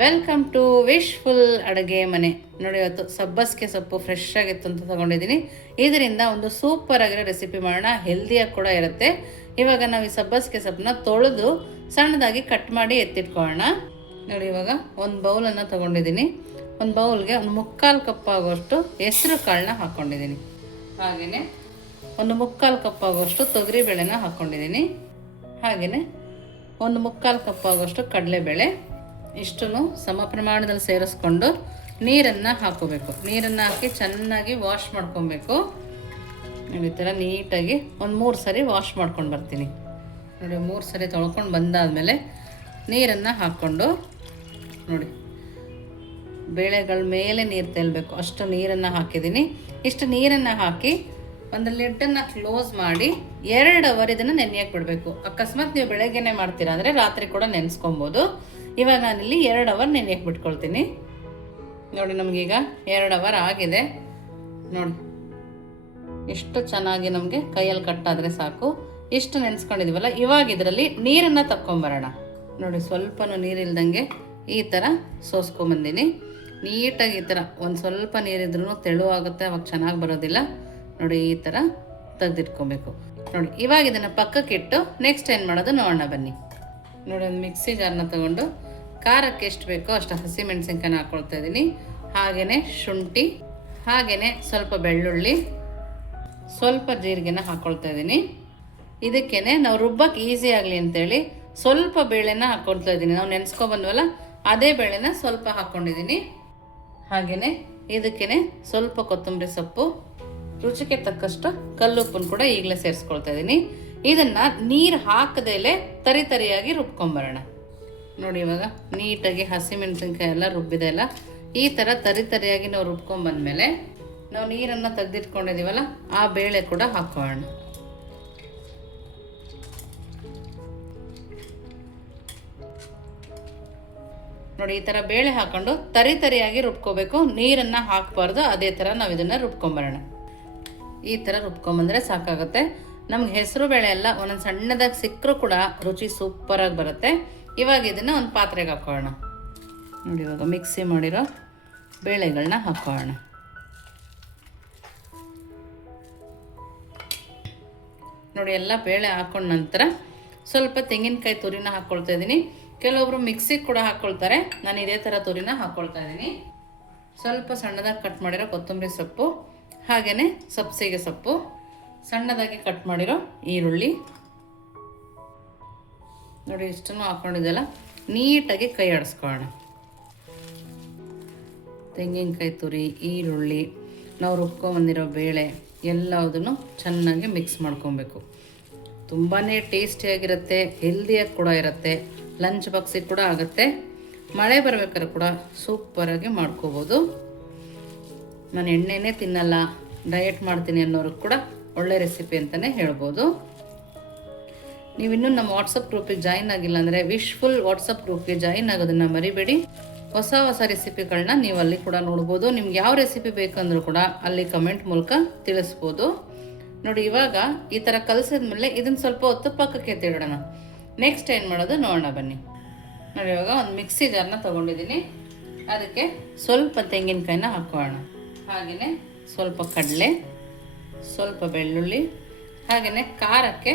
Welcome to wishful ಅಡುಗೆ ಮನೆ. ನೋಡಿ, ಇವತ್ತು ಸಬ್ಬಸಿಗೆ ಸೊಪ್ಪು ಫ್ರೆಶ್ ಆಗಿತ್ತು ಅಂತ ತೊಗೊಂಡಿದ್ದೀನಿ. ಇದರಿಂದ ಒಂದು ಸೂಪರ್ ಆಗಿರೋ ರೆಸಿಪಿ ಮಾಡೋಣ, ಹೆಲ್ದಿಯಾಗಿ ಕೂಡ ಇರುತ್ತೆ. ಇವಾಗ ನಾವು ಈ ಸಬ್ಬಸಿಗೆ ಸೊಪ್ಪನ್ನ ತೊಳೆದು ಸಣ್ಣದಾಗಿ ಕಟ್ ಮಾಡಿ ಎತ್ತಿಟ್ಕೊಳ್ಳೋಣ. ನೋಡಿ, ಇವಾಗ ಒಂದು ಬೌಲನ್ನು ತೊಗೊಂಡಿದ್ದೀನಿ. ಒಂದು ಬೌಲ್ಗೆ ಒಂದು 3/4 ಕಪ್ ಆಗುವಷ್ಟು ಹೆಸರು ಕಾಳನ್ನ ಹಾಕ್ಕೊಂಡಿದ್ದೀನಿ. ಹಾಗೆಯೇ ಒಂದು 3/4 ಕಪ್ ಆಗುವಷ್ಟು ತೊಗರಿಬೇಳೆನ ಹಾಕ್ಕೊಂಡಿದ್ದೀನಿ. ಹಾಗೆಯೇ ಒಂದು 3/4 ಕಪ್ ಆಗುವಷ್ಟು ಕಡಲೆಬೇಳೆ. ಇಷ್ಟನ್ನು ಸಮ ಪ್ರಮಾಣದಲ್ಲಿ ಸೇರಿಸ್ಕೊಂಡು ನೀರನ್ನು ಹಾಕೋಬೇಕು. ನೀರನ್ನು ಹಾಕಿ ಚೆನ್ನಾಗಿ ವಾಶ್ ಮಾಡ್ಕೊಬೇಕು. ಈ ಥರ ನೀಟಾಗಿ ಒಂದು 3 ಸರಿ ವಾಶ್ ಮಾಡ್ಕೊಂಡು ಬರ್ತೀನಿ. ನೋಡಿ, 3 ಸರಿ ತೊಳ್ಕೊಂಡು ಬಂದಾದಮೇಲೆ ನೀರನ್ನು ಹಾಕ್ಕೊಂಡು, ನೋಡಿ, ಬೇಳೆಗಳ ಮೇಲೆ ನೀರು ತೆಲ್ಲಬೇಕು ಅಷ್ಟು ನೀರನ್ನು ಹಾಕಿದ್ದೀನಿ. ಇಷ್ಟು ನೀರನ್ನು ಹಾಕಿ ಒಂದು ಲಿಡ್ಡನ್ನು ಕ್ಲೋಸ್ ಮಾಡಿ 2 ಅವರ್ ಇದನ್ನು ನೆನೆಯಕ್ಕೆ ಬಿಡಬೇಕು. ಅಕಸ್ಮಾತ್ ನೀವು ಬೆಳಗ್ಗೆನೇ ಮಾಡ್ತೀರಾ ಅಂದರೆ ರಾತ್ರಿ ಕೂಡ ನೆನೆಸ್ಕೊಬೋದು. ಇವಾಗ ನಾನಿಲ್ಲಿ 2 ಅವರ್ ನೆನೆಯಕ್ಕೆ ಬಿಟ್ಕೊಳ್ತೀನಿ. ನೋಡಿ, ನಮಗೀಗ 2 ಅವರ್ ಆಗಿದೆ. ನೋಡಿ, ಇಷ್ಟು ಚೆನ್ನಾಗಿ ನಮಗೆ ಕೈಯಲ್ಲಿ ಕಟ್ಟಾದರೆ ಸಾಕು. ಇಷ್ಟು ನೆನೆಸ್ಕೊಂಡಿದ್ದೀವಲ್ಲ, ಇವಾಗ ಇದರಲ್ಲಿ ನೀರನ್ನು ತಕ್ಕೊಂಬರೋಣ. ನೋಡಿ, ಸ್ವಲ್ಪನೂ ನೀರಿಲ್ದಂಗೆ ಈ ಥರ ಸೋಸ್ಕೊಂಬಂದಿನಿ. ನೀಟಾಗಿ ಈ ಥರ ಒಂದು ಸ್ವಲ್ಪ ನೀರಿದ್ರೂ ತೆಳುವಾಗುತ್ತೆ, ಅವಾಗ ಚೆನ್ನಾಗಿ ಬರೋದಿಲ್ಲ. ನೋಡಿ, ಈ ಥರ ತೆಗೆದಿಟ್ಕೊಬೇಕು. ನೋಡಿ, ಇವಾಗ ಇದನ್ನು ಪಕ್ಕಕ್ಕಿಟ್ಟು ನೆಕ್ಸ್ಟ್ ಏನು ಮಾಡೋದು ನೋಡೋಣ ಬನ್ನಿ. ನೋಡಿ, ಒಂದು ಮಿಕ್ಸಿ ಜಾರನ್ನ ತೊಗೊಂಡು ಖಾರಕ್ಕೆ ಎಷ್ಟು ಬೇಕೋ ಅಷ್ಟು ಹಸಿಮೆಣಸಿನ್ಕಾಯಿನ ಹಾಕ್ಕೊಳ್ತಾ ಇದ್ದೀನಿ. ಹಾಗೆಯೇ ಶುಂಠಿ, ಹಾಗೆಯೇ ಸ್ವಲ್ಪ ಬೆಳ್ಳುಳ್ಳಿ, ಸ್ವಲ್ಪ ಜೀರಿಗೆನ ಹಾಕ್ಕೊಳ್ತಾ ಇದ್ದೀನಿ. ಇದಕ್ಕೇ ನಾವು ರುಬ್ಬಕ್ಕೆ ಈಸಿ ಆಗಲಿ ಅಂತೇಳಿ ಸ್ವಲ್ಪ ಬೇಳೆನ ಹಾಕ್ಕೊಳ್ತಾ ಇದ್ದೀನಿ. ನಾವು ನೆನೆಸ್ಕೊಬಂದ್ವಲ್ಲ, ಅದೇ ಬೇಳೆನ ಸ್ವಲ್ಪ ಹಾಕ್ಕೊಂಡಿದ್ದೀನಿ. ಹಾಗೆಯೇ ಇದಕ್ಕೇ ಸ್ವಲ್ಪ ಕೊತ್ತಂಬರಿ ಸೊಪ್ಪು, ರುಚಿಗೆ ತಕ್ಕಷ್ಟು ಕಲ್ಲುಪ್ಪನ್ನು ಕೂಡ ಈಗಲೇ ಸೇರಿಸ್ಕೊಳ್ತಾ ಇದ್ದೀನಿ. ಇದನ್ನು ನೀರು ಹಾಕದೇಲೆ ತರಿಯಾಗಿ ರುಬ್ಕೊಂಬರೋಣ. ನೋಡಿ, ಇವಾಗ ನೀಟಾಗಿ ಹಸಿಮೆಣಸಿನ್ಕಾಯಿ ಎಲ್ಲ ರುಬ್ಬಿದೆಲ್ಲ ಈ ಥರ ತರಿಯಾಗಿ ನಾವು ರುಬ್ಕೊಂಬಂದ್ಮೇಲೆ ನಾವು ನೀರನ್ನು ತೆಗೆದಿಟ್ಕೊಂಡಿದ್ದೀವಲ್ಲ, ಆ ಬೇಳೆ ಕೂಡ ಹಾಕೋಣ. ನೋಡಿ, ಈ ಥರ ಬೇಳೆ ಹಾಕ್ಕೊಂಡು ತರಿಯಾಗಿ ರುಬ್ಕೋಬೇಕು. ನೀರನ್ನು ಹಾಕಬಾರ್ದು. ಅದೇ ಥರ ನಾವು ಇದನ್ನು ರುಬ್ಕೊಂಬರೋಣ. ಈ ಥರ ರುಬ್ಕೊಂಬಂದರೆ ಸಾಕಾಗುತ್ತೆ. ನಮ್ಗೆ ಹೆಸರು ಬೇಳೆ ಎಲ್ಲ ಒಂದೊಂದು ಸಣ್ಣದಾಗಿ ಸಿಕ್ಕರೂ ಕೂಡ ರುಚಿ ಸೂಪರಾಗಿ ಬರುತ್ತೆ. ಇವಾಗ ಇದನ್ನು ಒಂದು ಪಾತ್ರೆಗೆ ಹಾಕೋಣ. ನೋಡಿ, ಇವಾಗ ಮಿಕ್ಸಿ ಮಾಡಿರೋ ಬೇಳೆಗಳನ್ನ ಹಾಕೋಣ. ನೋಡಿ, ಎಲ್ಲ ಬೇಳೆ ಹಾಕೊಂಡ ನಂತರ ಸ್ವಲ್ಪ ತೆಂಗಿನಕಾಯಿ ತುರಿನ ಹಾಕ್ಕೊಳ್ತಾ ಇದ್ದೀನಿ. ಕೆಲವೊಬ್ರು ಮಿಕ್ಸಿಗೆ ಕೂಡ ಹಾಕ್ಕೊಳ್ತಾರೆ. ನಾನು ಇದೇ ಥರ ತುರಿನ ಹಾಕ್ಕೊಳ್ತಾ ಇದ್ದೀನಿ. ಸ್ವಲ್ಪ ಸಣ್ಣದಾಗಿ ಕಟ್ ಮಾಡಿರೋ ಕೊತ್ತಂಬರಿ ಸೊಪ್ಪು, ಹಾಗೆಯೇ ಸಬ್ಬಸಿಗೆ ಸೊಪ್ಪು, ಸಣ್ಣದಾಗಿ ಕಟ್ ಮಾಡಿರೋ ಈರುಳ್ಳಿ. ನೋಡಿ, ಇಷ್ಟನ್ನು ಹಾಕ್ಕೊಂಡಿದ್ದೆಲ್ಲ ನೀಟಾಗಿ ಕೈ ಆಡಿಸ್ಕೊಳ್ಳೋಣ. ತೆಂಗಿನಕಾಯಿ ತುರಿ, ಈರುಳ್ಳಿ, ನಾವು ರುಬ್ಕೊಂಬಂದಿರೋ ಬೇಳೆ ಎಲ್ಲದನ್ನು ಚೆನ್ನಾಗಿ ಮಿಕ್ಸ್ ಮಾಡ್ಕೊಬೇಕು. ತುಂಬಾ ಟೇಸ್ಟಿಯಾಗಿರುತ್ತೆ, ಹೆಲ್ದಿಯಾಗಿ ಕೂಡ ಇರುತ್ತೆ, ಲಂಚ್ ಬಾಕ್ಸಿಗೆ ಕೂಡ ಆಗುತ್ತೆ. ಮಳೆ ಬರಬೇಕಾದ್ರೆ ಕೂಡ ಸೂಪರಾಗಿ ಮಾಡ್ಕೋಬೋದು. ನಾನು ಎಣ್ಣೆನೇ ತಿನ್ನಲ್ಲ, ಡಯಟ್ ಮಾಡ್ತೀನಿ ಅನ್ನೋರಿಗೆ ಕೂಡ ಒಳ್ಳೆ ರೆಸಿಪಿ ಅಂತಲೇ ಹೇಳ್ಬೋದು. ನೀವಿನ್ನೂ ನಮ್ಮ ವಾಟ್ಸಪ್ ಗ್ರೂಪಿಗೆ ಜಾಯಿನ್ ಆಗಿಲ್ಲ ಅಂದರೆ ವಿಶ್ಫುಲ್ ವಾಟ್ಸಪ್ ಗ್ರೂಪ್ಗೆ ಜಾಯಿನ್ ಆಗೋದನ್ನು ಮರಿಬೇಡಿ. ಹೊಸ ಹೊಸ ರೆಸಿಪಿಗಳನ್ನ ನೀವು ಅಲ್ಲಿ ಕೂಡ ನೋಡ್ಬೋದು. ನಿಮ್ಗೆ ಯಾವ ರೆಸಿಪಿ ಬೇಕಂದ್ರೂ ಕೂಡ ಅಲ್ಲಿ ಕಮೆಂಟ್ ಮೂಲಕ ತಿಳಿಸ್ಬೋದು. ನೋಡಿ, ಇವಾಗ ಈ ಥರ ಕಲಸಿದ್ಮೇಲೆ ಇದನ್ನು ಸ್ವಲ್ಪ ಹೊತ್ತು ಪಕ್ಕಕ್ಕೆ ಎತ್ತಿಡೋಣ. ನೆಕ್ಸ್ಟ್ ಏನು ಮಾಡೋದು ನೋಡೋಣ ಬನ್ನಿ. ನೋಡಿ, ಇವಾಗ ಒಂದು ಮಿಕ್ಸಿ ಜಾರ್ನ ತೊಗೊಂಡಿದ್ದೀನಿ. ಅದಕ್ಕೆ ಸ್ವಲ್ಪ ತೆಂಗಿನಕಾಯಿನ ಹಾಕೋಣ. ಹಾಗೆಯೇ ಸ್ವಲ್ಪ ಕಡಲೆ, ಸ್ವಲ್ಪ ಬೆಳ್ಳುಳ್ಳಿ, ಹಾಗೆಯೇ ಖಾರಕ್ಕೆ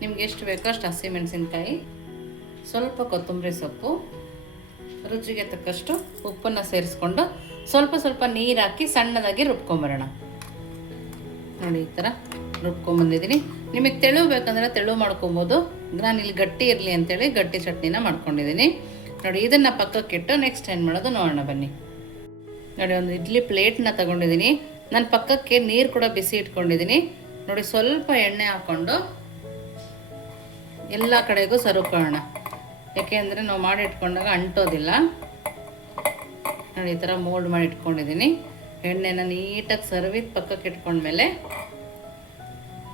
ನಿಮ್ಗೆ ಎಷ್ಟು ಬೇಕೋ ಅಷ್ಟು ಹಸಿಮೆಣಸಿನ್ಕಾಯಿ, ಸ್ವಲ್ಪ ಕೊತ್ತಂಬರಿ ಸೊಪ್ಪು, ರುಚಿಗೆ ತಕ್ಕಷ್ಟು ಉಪ್ಪನ್ನು ಸೇರಿಸ್ಕೊಂಡು ಸ್ವಲ್ಪ ನೀರು ಹಾಕಿ ಸಣ್ಣದಾಗಿ ರುಬ್ಕೊಂಬರೋಣ. ನೋಡಿ, ಈ ಥರ ರುಬ್ಕೊಂಬಂದಿದ್ದೀನಿ. ನಿಮಗೆ ತೆಳು ಬೇಕಂದ್ರೆ ತೆಳು ಮಾಡ್ಕೊಬೋದು. ನಾನಿಲ್ಲಿ ಗಟ್ಟಿ ಇರಲಿ ಅಂತೇಳಿ ಗಟ್ಟಿ ಚಟ್ನಿನ ಮಾಡ್ಕೊಂಡಿದ್ದೀನಿ. ನೋಡಿ, ಇದನ್ನು ಪಕ್ಕಕ್ಕಿಟ್ಟು ನೆಕ್ಸ್ಟ್ ಏನು ಮಾಡೋದು ನೋಡೋಣ ಬನ್ನಿ. ನೋಡಿ, ಒಂದು ಇಡ್ಲಿ ಪ್ಲೇಟ್ನ ತಗೊಂಡಿದ್ದೀನಿ. ನಾನು ಪಕ್ಕಕ್ಕೆ ನೀರು ಕೂಡ ಬಿಸಿ ಇಟ್ಕೊಂಡಿದ್ದೀನಿ. ನೋಡಿ, ಸ್ವಲ್ಪ ಎಣ್ಣೆ ಹಾಕ್ಕೊಂಡು ಎಲ್ಲ ಕಡೆಗೂ ಸರುಕೊಳ್ಳೋಣ. ಯಾಕೆಂದರೆ ನಾವು ಮಾಡಿ ಇಟ್ಕೊಂಡಾಗ ಅಂಟೋದಿಲ್ಲ. ನೋಡಿ, ಈ ಥರ ಮೋಲ್ಡ್ ಮಾಡಿ ಇಟ್ಕೊಂಡಿದ್ದೀನಿ. ಎಣ್ಣೆನ ನೀಟಾಗಿ ಸರ್ವಿ ಪಕ್ಕಕ್ಕೆ ಇಟ್ಕೊಂಡ್ಮೇಲೆ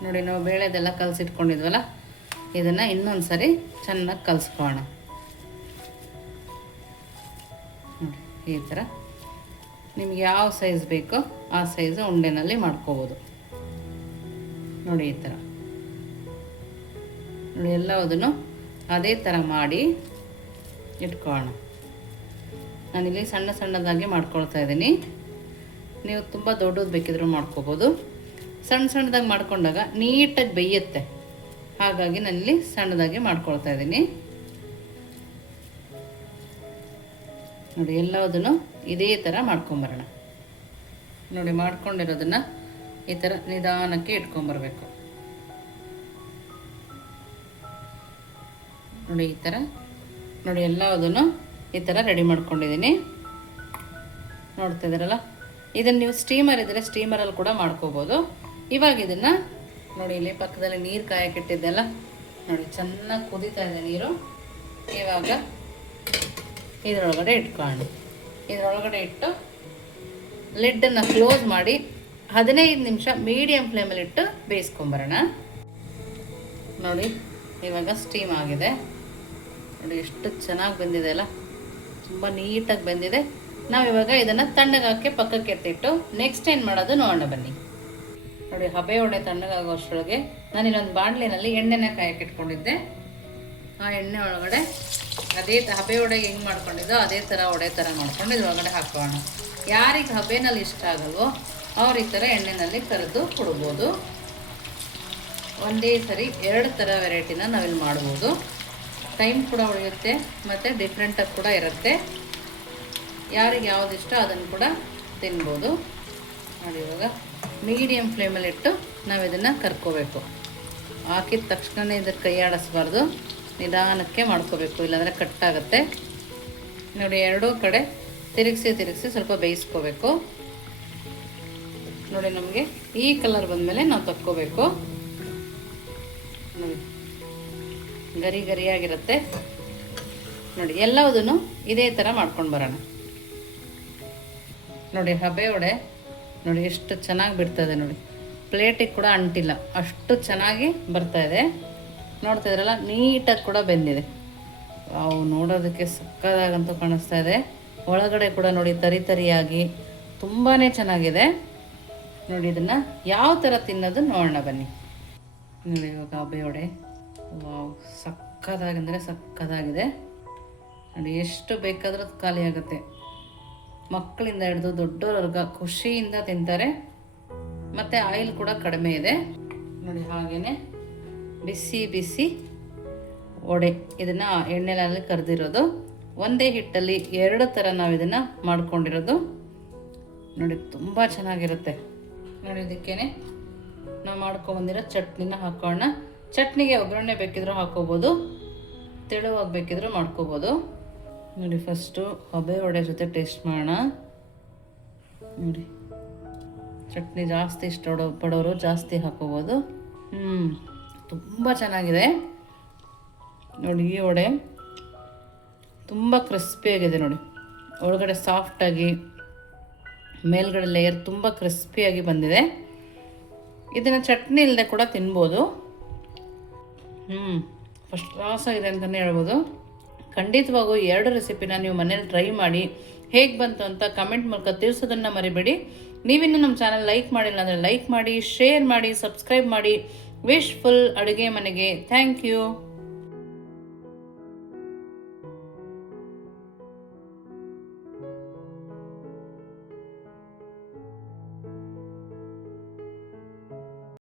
ನೋಡಿ, ನಾವು ಬೇಳೆದೆಲ್ಲ ಕಲಸಿಟ್ಕೊಂಡಿದ್ವಲ್ಲ, ಇದನ್ನು ಇನ್ನೊಂದು ಸರಿ ಚೆನ್ನಾಗಿ ಕಲಿಸ್ಕೊಳ್ಳೋಣ. ನೋಡಿ, ಈ ಥರ ನಿಮ್ಗೆ ಯಾವ ಸೈಜ್ ಬೇಕೋ ಆ ಸೈಜು ಉಂಡೆನಲ್ಲಿ ಮಾಡ್ಕೋಬೋದು. ನೋಡಿ, ಈ ಥರ ನೋಡಿ, ಎಲ್ಲದನ್ನು ಅದೇ ಥರ ಮಾಡಿ ಇಟ್ಕೊಳ್ಳೋಣ. ನಾನಿಲ್ಲಿ ಸಣ್ಣ ಸಣ್ಣದಾಗಿ ಮಾಡ್ಕೊಳ್ತಾ ಇದ್ದೀನಿ. ನೀವು ತುಂಬ ದೊಡ್ಡದು ಬೇಕಿದ್ರೂ ಮಾಡ್ಕೋಬೋದು. ಸಣ್ಣ ಸಣ್ಣದಾಗಿ ಮಾಡ್ಕೊಂಡಾಗ ನೀಟಾಗಿ ಬೇಯುತ್ತೆ, ಹಾಗಾಗಿ ನಾನಿಲ್ಲಿ ಸಣ್ಣದಾಗಿ ಮಾಡ್ಕೊಳ್ತಾ ಇದ್ದೀನಿ. ನೋಡಿ, ಎಲ್ಲದನ್ನು ಇದೇ ಥರ ಮಾಡ್ಕೊಂಬರೋಣ. ನೋಡಿ, ಮಾಡ್ಕೊಂಡಿರೋದನ್ನು ಈ ಥರ ನಿಧಾನಕ್ಕೆ ಇಟ್ಕೊಂಬರ್ಬೇಕು. ನೋಡಿ, ಈ ಥರ ನೋಡಿ ಎಲ್ಲದನ್ನು ಈ ಥರ ರೆಡಿ ಮಾಡ್ಕೊಂಡಿದ್ದೀನಿ. ನೋಡ್ತಾ ಇದ್ದೀರಲ್ಲ, ಇದನ್ನು ನೀವು ಸ್ಟೀಮರ್ ಇದ್ದರೆ ಸ್ಟೀಮರಲ್ಲಿ ಕೂಡ ಮಾಡ್ಕೋಬೋದು. ಇವಾಗ ಇದನ್ನು ನೋಡಿ, ಇಲ್ಲಿ ಪಕ್ಕದಲ್ಲಿ ನೀರು ಕಾಯಕ್ಕಿಟ್ಟಿದ್ದೆಲ್ಲ ನೋಡಿ, ಚೆನ್ನಾಗಿ ಕುದೀತಾ ಇದೆ ನೀರು. ಇವಾಗ ಇದರೊಳಗಡೆ ಇಟ್ಕೊಳ್ಳೋಣ. ಇದರೊಳಗಡೆ ಇಟ್ಟು ಲಿಡ್ಡನ್ನು ಕ್ಲೋಸ್ ಮಾಡಿ 15 ನಿಮಿಷ ಮೀಡಿಯಮ್ ಫ್ಲೇಮಲ್ಲಿ ಇಟ್ಟು ಬೇಯಿಸ್ಕೊಂಬರೋಣ. ನೋಡಿ, ಇವಾಗ ಸ್ಟೀಮ್ ಆಗಿದೆ. ನೋಡಿ, ಎಷ್ಟು ಚೆನ್ನಾಗಿ ಬೆಂದಿದೆ ಅಲ್ಲ, ತುಂಬ ನೀಟಾಗಿ ಬೆಂದಿದೆ. ನಾವಿವಾಗ ಇದನ್ನು ತಣ್ಣಗಾಕಿ ಪಕ್ಕಕ್ಕೆ ಎತ್ತಿಟ್ಟು ನೆಕ್ಸ್ಟ್ ಏನು ಮಾಡೋದು ನೋಡೋಣ ಬನ್ನಿ. ನೋಡಿ, ಹಬೆ ಒಡೆ ತಣ್ಣಗಾಗೋ ಅಷ್ಟರೊಳಗೆ ನಾನಿಲ್ಲೊಂದು ಬಾಣಲಿನಲ್ಲಿ ಎಣ್ಣೆನ ಕಾಯಕ್ಕೆ ಇಟ್ಕೊಂಡಿದ್ದೆ. ಆ ಎಣ್ಣೆ ಒಳಗಡೆ ಅದೇ ಹಬೆ ಒಡೆಗೆ ಹೆಂಗೆ ಮಾಡ್ಕೊಂಡಿದ್ದೋ ಅದೇ ಥರ ಒಡೆ ಥರ ಮಾಡ್ಕೊಂಡು ಇದ್ರೊಳಗಡೆ ಹಾಕೋಣ. ಯಾರಿಗೆ ಹಬೆನಲ್ಲಿ ಇಷ್ಟ ಆಗಲ್ವೋ ಅವ್ರು ಈ ಥರ ಎಣ್ಣೆಯಲ್ಲಿ ಕರೆದು ಕೊಡ್ಬೋದು. ಒಂದೇ ಸರಿ 2 ಥರ ವೆರೈಟಿನ ನಾವಿಲ್ಲಿ ಮಾಡ್ಬೋದು. ಟೈಮ್ ಕೂಡ ಉಳಿಯುತ್ತೆ ಮತ್ತು ಡಿಫ್ರೆಂಟಾಗಿ ಕೂಡ ಇರುತ್ತೆ. ಯಾರಿಗೆ ಯಾವ್ದು ಇಷ್ಟ ಅದನ್ನು ಕೂಡ ತಿನ್ಬೋದು. ನೋಡಿ, ಇವಾಗ ಮೀಡಿಯಮ್ ಫ್ಲೇಮಲ್ಲಿಟ್ಟು ನಾವು ಇದನ್ನು ಕರ್ಕೋಬೇಕು. ಹಾಕಿದ ತಕ್ಷಣ ಇದಕ್ಕೆ ಕೈ ಆಡಿಸ್ಬಾರ್ದು, ನಿಧಾನಕ್ಕೆ ಮಾಡ್ಕೋಬೇಕು, ಇಲ್ಲಾಂದರೆ ಕಟ್ಟಾಗುತ್ತೆ. ನೋಡಿ, ಎರಡೂ ಕಡೆ ತಿರುಗಿಸಿ ಸ್ವಲ್ಪ ಬೇಯಿಸ್ಕೋಬೇಕು. ನೋಡಿ, ನಮಗೆ ಈ ಕಲರ್ ಬಂದಮೇಲೆ ನಾವು ತಕ್ಕೋಬೇಕು. ನೋಡಿ, ಗರಿ ಗರಿಯಾಗಿರುತ್ತೆ. ನೋಡಿ, ಎಲ್ಲದನ್ನು ಇದೇ ಥರ ಮಾಡ್ಕೊಂಡು ಬರೋಣ. ನೋಡಿ, ಹಬೆ ಒಡೆ ನೋಡಿ ಎಷ್ಟು ಚೆನ್ನಾಗಿ ಬಿಡ್ತದೆ. ನೋಡಿ, ಪ್ಲೇಟಿಗೆ ಕೂಡ ಅಂಟಿಲ್ಲ, ಅಷ್ಟು ಚೆನ್ನಾಗಿ ಬರ್ತಾಯಿದೆ. ನೋಡ್ತಾ ಇದ್ರಲ್ಲ, ನೀಟಾಗಿ ಕೂಡ ಬೆಂದಿದೆ. ಅವು ನೋಡೋದಕ್ಕೆ ಸಕ್ಕದಾಗಂತೂ ಕಾಣಿಸ್ತಾ ಇದೆ. ಒಳಗಡೆ ಕೂಡ ನೋಡಿ ತರಿಯಾಗಿ ತುಂಬಾ ಚೆನ್ನಾಗಿದೆ. ನೋಡಿ, ಇದನ್ನು ಯಾವ ಥರ ತಿನ್ನೋದು ನೋಡೋಣ ಬನ್ನಿ. ನೋಡಿ, ಇವಾಗ ಹಬೆ ಒಡೆ ವಾವ್, ಸಕ್ಕದಾಗಂದರೆ ಸಕ್ಕದಾಗಿದೆ. ನೋಡಿ, ಎಷ್ಟು ಬೇಕಾದ್ರೂ ಖಾಲಿ ಆಗುತ್ತೆ. ಮಕ್ಕಳಿಂದ ಹಿಡಿದು ದೊಡ್ಡವ್ರಿಗೆ ಖುಷಿಯಿಂದ ತಿಂತಾರೆ. ಮತ್ತು ಆಯಿಲ್ ಕೂಡ ಕಡಿಮೆ ಇದೆ. ನೋಡಿ, ಹಾಗೆಯೇ ಬಿಸಿ ಬಿಸಿ ವಡೆ, ಇದನ್ನು ಎಣ್ಣೆನಲ್ಲಿ ಕರೆದಿರೋದು. ಒಂದೇ ಹಿಟ್ಟಲ್ಲಿ 2 ಥರ ನಾವು ಇದನ್ನು ಮಾಡ್ಕೊಂಡಿರೋದು. ನೋಡಿ, ತುಂಬ ಚೆನ್ನಾಗಿರುತ್ತೆ. ನೋಡಿ, ಇದಕ್ಕೇ ನಾವು ಮಾಡ್ಕೊಂಬಂದಿರೋ ಚಟ್ನಿನ ಹಾಕೋಣ. ಚಟ್ನಿಗೆ ಒಗ್ಗರಣೆ ಬೇಕಿದ್ರೂ ಹಾಕೋಬೋದು, ತೆಳುವಾಗಿ ಬೇಕಿದ್ರೂ ಮಾಡ್ಕೋಬೋದು. ನೋಡಿ, ಫಸ್ಟು ಹಬೆ ವಡೆ ಜೊತೆ ಟೇಸ್ಟ್ ಮಾಡೋಣ. ನೋಡಿ, ಚಟ್ನಿ ಜಾಸ್ತಿ ಇಷ್ಟಪಡೋರು ಜಾಸ್ತಿ ಹಾಕೋಬೋದು. ತುಂಬ ಚೆನ್ನಾಗಿದೆ. ನೋಡಿ, ಈ ವಡೆ ತುಂಬ ಕ್ರಿಸ್ಪಿಯಾಗಿದೆ. ನೋಡಿ, ಒಳಗಡೆ ಸಾಫ್ಟಾಗಿ, ಮೇಲ್ಗಡೆ ಲೇಯರ್ ತುಂಬ ಕ್ರಿಸ್ಪಿಯಾಗಿ ಬಂದಿದೆ. ಇದನ್ನು ಚಟ್ನಿ ಇಲ್ಲದೆ ಕೂಡ ತಿನ್ಬೋದು. ಫಸ್ಟ್ ಕ್ಲಾಸ್ ಆಗಿದೆ ಅಂತಲೇ ಹೇಳ್ಬೋದು. ಖಂಡಿತವಾಗೂ 2 ರೆಸಿಪಿನ ನೀವು ಮನೇಲಿ ಟ್ರೈ ಮಾಡಿ ಹೇಗೆ ಬಂತು ಅಂತ ಕಮೆಂಟ್ ಮೂಲಕ ತಿಳಿಸೋದನ್ನು ಮರಿಬೇಡಿ. ನೀವಿನ್ನೂ ನಮ್ಮ ಚಾನಲ್ ಲೈಕ್ ಮಾಡಿಲ್ಲ ಅಂದರೆ ಲೈಕ್ ಮಾಡಿ, ಶೇರ್ ಮಾಡಿ, ಸಬ್ಸ್ಕ್ರೈಬ್ ಮಾಡಿ. ವಿಶ್ ಫುಲ್ ಅಡುಗೆ ಮನೆಗೆ ಥ್ಯಾಂಕ್ ಯು.